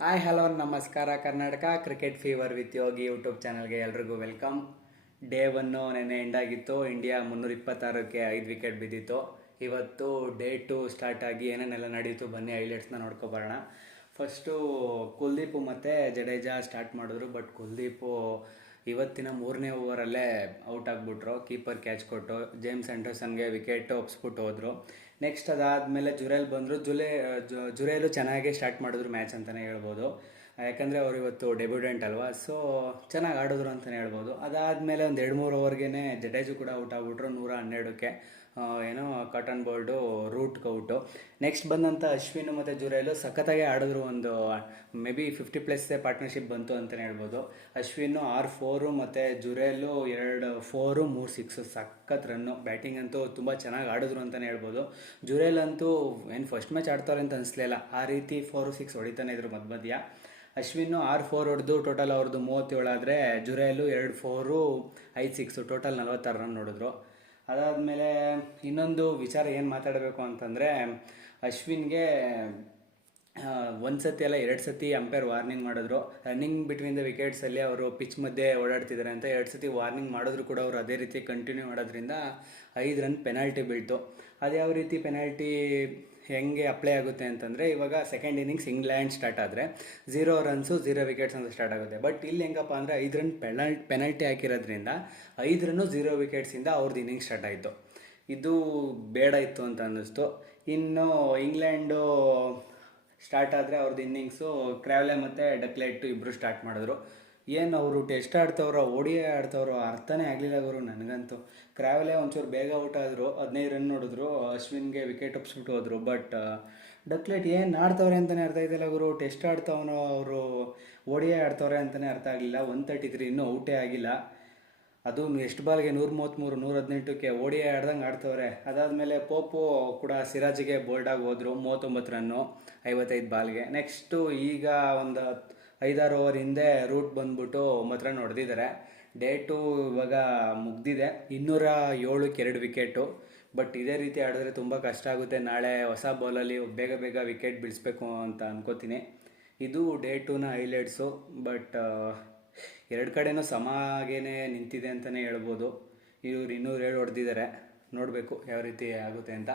Hi hello ನಮಸ್ಕಾರ Karnataka cricket fever with Yogi YouTube ಚಾನಲ್ಗೆ ಎಲ್ರಿಗೂ ವೆಲ್ಕಮ್. ಡೇ 1 ನೆನ್ನೆ ಎಂಡಾಗಿತ್ತು. ಇಂಡಿಯಾ 326ಕ್ಕೆ 5 ವಿಕೆಟ್ ಬಿದ್ದಿತ್ತು. ಇವತ್ತು ಡೇ 2 ಸ್ಟಾರ್ಟ್ ಆಗಿ ಏನೇನೆಲ್ಲ ನಡೀತು ಬನ್ನಿ ಹೈಲೈಟ್ಸ್ನ ನೋಡ್ಕೊಬರೋಣ. ಫಸ್ಟು ಕುಲ್ದೀಪು ಮತ್ತು ಜಡೇಜಾ ಸ್ಟಾರ್ಟ್ ಮಾಡಿದ್ರು. ಬಟ್ ಕುಲ್ದೀಪು ಇವತ್ತಿನ 3ನೇ ಓವರಲ್ಲೇ ಔಟ್ ಆಗಿಬಿಟ್ರು. ಕೀಪರ್ ಕ್ಯಾಚ್ ಕೊಟ್ಟು ಜೇಮ್ಸ್ ಆ್ಯಂಡರ್ಸನ್ಗೆ ವಿಕೆಟ್ ಒಪ್ಸ್ಬಿಟ್ಟು ಹೋದರು. ನೆಕ್ಸ್ಟ್ ಅದಾದಮೇಲೆ ಜುರೇಲ್ ಬಂದರು. ಜುರೇಲು ಚೆನ್ನಾಗೇ ಸ್ಟಾರ್ಟ್ ಮಾಡಿದ್ರು ಮ್ಯಾಚ್ ಅಂತಲೇ ಹೇಳ್ಬೋದು. ಯಾಕಂದರೆ ಅವರು ಇವತ್ತು ಡೆಬ್ಯೂಟೆಂಟ್ ಅಲ್ವಾ, ಸೊ ಚೆನ್ನಾಗಿ ಆಡಿದ್ರು ಅಂತಲೇ ಹೇಳ್ಬೋದು. ಅದಾದಮೇಲೆ ಒಂದು 2-3 ಓವರ್ಗೆ ಜಡೇಜು ಕೂಡ ಔಟ್ ಆಗಿಬಿಟ್ರು 112ಕ್ಕೆ. ಏನೋ ಕಾಟನ್ ಬೋಲ್ಡು ರೂಟ್ಗೆ ಔಟು. ನೆಕ್ಸ್ಟ್ ಬಂದಂಥ ಅಶ್ವಿನ್ ಮತ್ತು ಜುರೇಲು ಸಖತ್ತಾಗೆ ಆಡಿದ್ರು. ಒಂದು ಮೇ ಬಿ 50+ ಪಾರ್ಟ್ನರ್ಶಿಪ್ ಬಂತು ಅಂತಲೇ ಹೇಳ್ಬೋದು. ಅಶ್ವಿನ್ 6-4 ಮತ್ತು ಜುರೇಲು 2-4 3-6 ಸಖತ್ ರನ್ನು. ಬ್ಯಾಟಿಂಗ್ ಅಂತೂ ತುಂಬ ಚೆನ್ನಾಗಿ ಆಡಿದ್ರು ಅಂತಲೇ ಹೇಳ್ಬೋದು. ಜುರೇಲ್ ಅಂತೂ ಏನು ಫಸ್ಟ್ ಮ್ಯಾಚ್ ಆಡ್ತಾರೆ ಅಂತ ಅನಿಸ್ಲಿಲ್ಲ, ಆ ರೀತಿ 4-6 ಹೊಡಿತಾನೆ ಇದ್ರು ಮಧ್ಯ. ಅಶ್ವಿನ್ 6-4 ಹೊಡೆದು ಟೋಟಲ್ ಅವ್ರದ್ದು 37 ಆದರೆ ಜುರೇಲು 2-4 5-6 ಟೋಟಲ್ 46 ರನ್ ನೋಡಿದ್ರು. ಅದಾದಮೇಲೆ ಇನ್ನೊಂದು ವಿಚಾರ ಏನು ಮಾತಾಡಬೇಕು ಅಂತಂದರೆ, ಅಶ್ವಿನ್ಗೆ ಒಂದು ಸತಿ ಅಲ್ಲ 2 ಸತಿ ಅಂಪೈರ್ ವಾರ್ನಿಂಗ್ ಮಾಡಿದ್ರು. ರನ್ನಿಂಗ್ ಬಿಟ್ವೀನ್ ದ ವಿಕೆಟ್ಸಲ್ಲಿ ಅವರು ಪಿಚ್ ಮಧ್ಯೆ ಓಡಾಡ್ತಿದ್ದಾರೆ ಅಂತ 2 ಸತಿ ವಾರ್ನಿಂಗ್ ಮಾಡಿದ್ರು ಕೂಡ ಅವರು ಅದೇ ರೀತಿ ಕಂಟಿನ್ಯೂ ಮಾಡೋದ್ರಿಂದ 5 ರನ್ ಪೆನಾಲ್ಟಿ ಬೀಳ್ತು. ಅದು ಯಾವ ರೀತಿ ಪೆನಾಲ್ಟಿ ಹೆಂಗೆ ಅಪ್ಲೈ ಆಗುತ್ತೆ ಅಂತಂದರೆ, ಇವಾಗ ಸೆಕೆಂಡ್ ಇನ್ನಿಂಗ್ಸ್ ಇಂಗ್ಲೆಂಡ್ ಸ್ಟಾರ್ಟ್ ಆದರೆ 0 ರನ್ಸು 0 ವಿಕೆಟ್ಸ್ ಅಂತ ಸ್ಟಾರ್ಟ್ ಆಗುತ್ತೆ. ಬಟ್ ಇಲ್ಲಿ ಹೆಂಗಪ್ಪ ಅಂದರೆ 5 ರನ್ ಪೆನಾಲ್ಟಿ ಹಾಕಿರೋದ್ರಿಂದ 5 ರನ್ನು 0 ವಿಕೆಟ್ಸಿಂದ ಅವ್ರದ್ದು ಇನ್ನಿಂಗ್ಸ್ ಸ್ಟಾರ್ಟ್ ಆಯಿತು. ಇದು ಬೇಡ ಇತ್ತು ಅಂತ ಅನ್ನಿಸ್ತು. ಇನ್ನು ಇಂಗ್ಲೆಂಡು ಸ್ಟಾರ್ಟ್ ಆದರೆ ಅವ್ರದ್ದು ಇನ್ನಿಂಗ್ಸು ಕ್ರಾವ್ಲೆ ಮತ್ತು ಡಕ್ಲೆಟ್ ಇಬ್ಬರು ಸ್ಟಾರ್ಟ್ ಮಾಡಿದ್ರು. ಏನು ಅವರು ಟೆಸ್ಟ್ ಆಡ್ತವ್ರೋ ODI ಆಡ್ತವ್ರೋ ಅರ್ಥನೇ ಆಗಲಿಲ್ಲ ಅವರು ನನಗಂತೂ. ಕ್ರಾವ್ಲೆ ಒಂಚೂರು ಬೇಗ ಔಟ್ ಆದರು, 15 ರನ್ ನೋಡಿದ್ರು, ಅಶ್ವಿನ್ಗೆ ವಿಕೆಟ್ ಒಪ್ಸ್ಬಿಟ್ಟು ಹೋದರು. ಬಟ್ ಡಕ್ಲೆಟ್ ಏನು ಆಡ್ತವ್ರೆ ಅಂತಲೇ ಅರ್ಥ ಆಯ್ತಿಲ್ಲ ಅವರು. ಟೆಸ್ಟ್ ಆಡ್ತವನೋ ಅವರು ODI ಆಡ್ತವ್ರೆ ಅಂತಲೇ ಅರ್ಥ ಆಗಲಿಲ್ಲ. 133 ಇನ್ನೂ ಔಟೇ ಆಗಿಲ್ಲ. ಅದು ಎಷ್ಟು ಬಾಲ್ಗೆ 133 118ಕ್ಕೆ ODI ಆಡ್ದಂಗೆ ಆಡ್ತವ್ರೆ. ಅದಾದಮೇಲೆ ಪೋಪು ಕೂಡ ಸಿರಾಜಿಗೆ ಬೋಲ್ಡಾಗಿ ಹೋದರು 39 ರನ್ನು 55 ಬಾಲ್ಗೆ. ನೆಕ್ಸ್ಟು ಈಗ ಒಂದು 5-6 ಓವರ್ ಹಿಂದೆ ರೂಟ್ ಬಂದ್ಬಿಟ್ಟು 9 ರನ್ ಹೊಡೆದಿದ್ದಾರೆ. ಡೇ 2 ಇವಾಗ ಮುಗ್ದಿದೆ. 207ಕ್ಕೆ 2 ವಿಕೆಟು. ಬಟ್ ಇದೇ ರೀತಿ ಆಡಿದ್ರೆ ತುಂಬ ಕಷ್ಟ ಆಗುತ್ತೆ. ನಾಳೆ ಹೊಸ ಬೌಲಲ್ಲಿ ಬೇಗ ಬೇಗ ವಿಕೆಟ್ ಬಿಡಿಸ್ಬೇಕು ಅಂತ ಅನ್ಕೋತೀನಿ. ಇದು ಡೇ 2ನ ಹೈಲೈಟ್ಸು. ಬಟ್ 2 ಕಡೆನೂ ಸಮಾಗೇನೆ ನಿಂತಿದೆ ಅಂತಲೇ ಹೇಳ್ಬೋದು. ಇವ್ರು 207 ಹೊಡೆದಿದ್ದಾರೆ. ನೋಡಬೇಕು ಯಾವ ರೀತಿ ಆಗುತ್ತೆ ಅಂತ.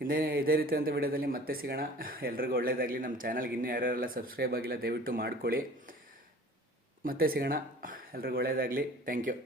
ಇದೇ ರೀತಿ ಅಂತ ವಿಡಿಯೋದಲ್ಲಿ ಮತ್ತೆ ಸಿಗೋಣ. ಎಲ್ರಿಗೂ ಒಳ್ಳೆಯದಾಗಲಿ. ನಮ್ಮ ಚಾನಲ್ಗೆ ಇನ್ನೂ ಯಾರ್ಯಾರೆಲ್ಲ ಸಬ್ಸ್ಕ್ರೈಬ್ ಆಗಿಲ್ಲ ದಯವಿಟ್ಟು ಮಾಡ್ಕೊಳ್ಳಿ. ಮತ್ತೆ ಸಿಗೋಣ. ಎಲ್ರಿಗೂ ಒಳ್ಳೆಯದಾಗಲಿ. Thank you.